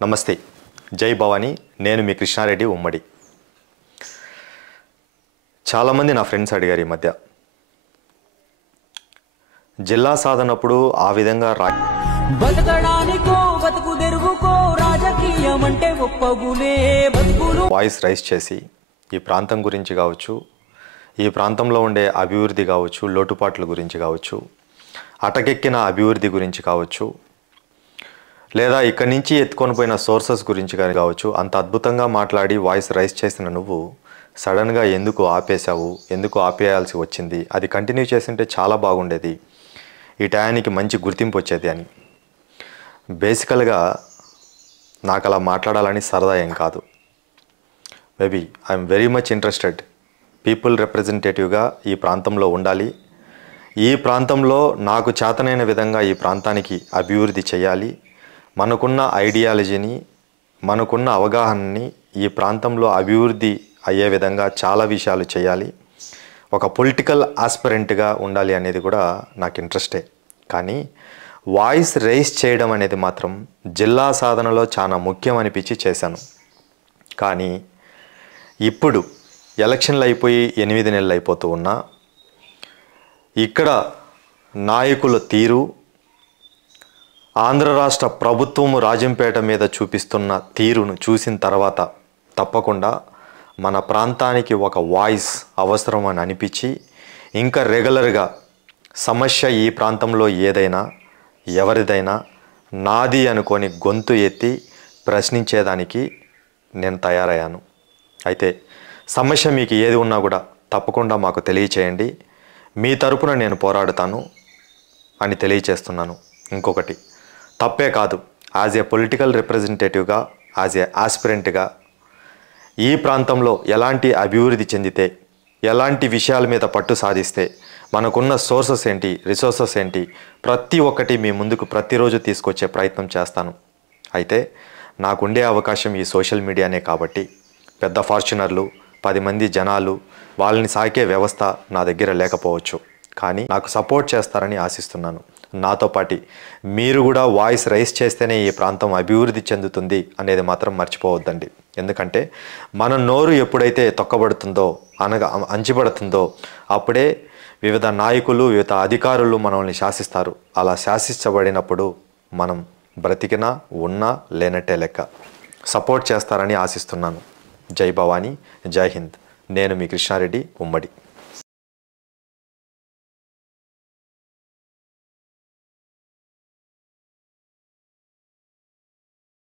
నమస్తే, జై భవానీ. నేను మీ కృష్ణారెడ్డి ఉమ్మడి. చాలామంది నా ఫ్రెండ్స్ అడిగారు ఈ మధ్య, జిల్లా సాధనప్పుడు ఆ విధంగా వాయిస్ రైజ్ చేసి ఈ ప్రాంతం గురించి కావచ్చు, ఈ ప్రాంతంలో ఉండే అభివృద్ధి కావచ్చు, లోటుపాట్ల గురించి కావచ్చు, అటకెక్కిన అభివృద్ధి గురించి కావచ్చు, లేదా ఇక్కడి నుంచి ఎత్తుకొని పోయిన సోర్సెస్ గురించి కానీ కావచ్చు, అంత అద్భుతంగా మాట్లాడి వాయిస్ రైజ్ చేసిన నువ్వు సడన్గా ఎందుకు ఆపేశావు, ఎందుకు ఆపేయాల్సి వచ్చింది, అది కంటిన్యూ చేస్తుంటే చాలా బాగుండేది, ఈ టయానికి మంచి గుర్తింపు వచ్చేది అని. బేసికల్గా నాకు అలా మాట్లాడాలని సరదా ఏం కాదు. Maybe I'm very much interested people రిప్రజెంటేటివ్గా ఈ ప్రాంతంలో ఉండాలి. ఈ ప్రాంతంలో నాకు చేతనైన విధంగా ఈ ప్రాంతానికి అభివృద్ధి చేయాలి. మనకున్న ఐడియాలజీని, మనకున్న అవగాహనని ఈ ప్రాంతంలో అభివృద్ధి అయ్యే విధంగా చాలా విషయాలు చేయాలి. ఒక పొలిటికల్ ఆస్పిరెంట్గా ఉండాలి అనేది కూడా నాకు ఇంట్రెస్టే. కానీ వాయిస్ రైజ్ చేయడం అనేది మాత్రం జిల్లా సాధనలో చాలా ముఖ్యం అనిపించి చేశాను. కానీ ఇప్పుడు ఎలక్షన్లు అయిపోయి 8 నెలలు అయిపోతూ ఉన్నా ఇక్కడ నాయకుల తీరు, ఆంధ్ర రాష్ట్ర ప్రభుత్వము రాజంపేట మీద చూపిస్తున్న తీరును చూసిన తర్వాత తప్పకుండా మన ప్రాంతానికి ఒక వాయిస్ అవసరం అని అనిపించి ఇంకా రెగ్యులర్గా సమస్య ఈ ప్రాంతంలో ఏదైనా ఎవరిదైనా నాది అనుకొని గొంతు ఎత్తి ప్రశ్నించేదానికి నేను తయారయ్యాను. అయితే సమస్య మీకు ఏది ఉన్నా కూడా తప్పకుండా మాకు తెలియచేయండి. మీ తరపున నేను పోరాడుతాను అని తెలియచేస్తున్నాను. ఇంకొకటి, తప్పే కాదు, యాజ్ ఏ పొలిటికల్ రిప్రజెంటేటివ్గా, యాజ్ ఏ ఆస్పిరెంట్గా ఈ ప్రాంతంలో ఎలాంటి అభివృద్ధి చెందితే, ఎలాంటి విషయాల మీద పట్టు సాధిస్తే, మనకున్న సోర్సెస్ ఏంటి, రిసోర్సెస్ ఏంటి, ప్రతి ఒక్కటి మీ ముందుకు ప్రతిరోజు తీసుకొచ్చే ప్రయత్నం చేస్తాను. అయితే నాకుండే అవకాశం ఈ సోషల్ మీడియానే కాబట్టి పెద్ద ఫార్చునర్లు, 10 మంది జనాలు, వాళ్ళని సాకే వ్యవస్థ నా దగ్గర లేకపోవచ్చు. కానీ నాకు సపోర్ట్ చేస్తారని ఆశిస్తున్నాను. నాతో పాటు మీరు కూడా వాయిస్ రైజ్ చేస్తేనే ఈ ప్రాంతం అభివృద్ధి చెందుతుంది అనేది మాత్రం మర్చిపోవద్దండి. ఎందుకంటే మన నోరు ఎప్పుడైతే తొక్కబడుతుందో, అనగా అంచిబడుతుందో, అప్పుడే వివిధ నాయకులు, వివిధ అధికారులు మనల్ని శాసిస్తారు. అలా శాసించబడినప్పుడు మనం బ్రతికినా ఉన్నా లేనట్టే లెక్క. సపోర్ట్ చేస్తారని ఆశిస్తున్నాను. జై భవానీ, జై హింద్. నేను మీ కృష్ణారెడ్డి ఉమ్మడి.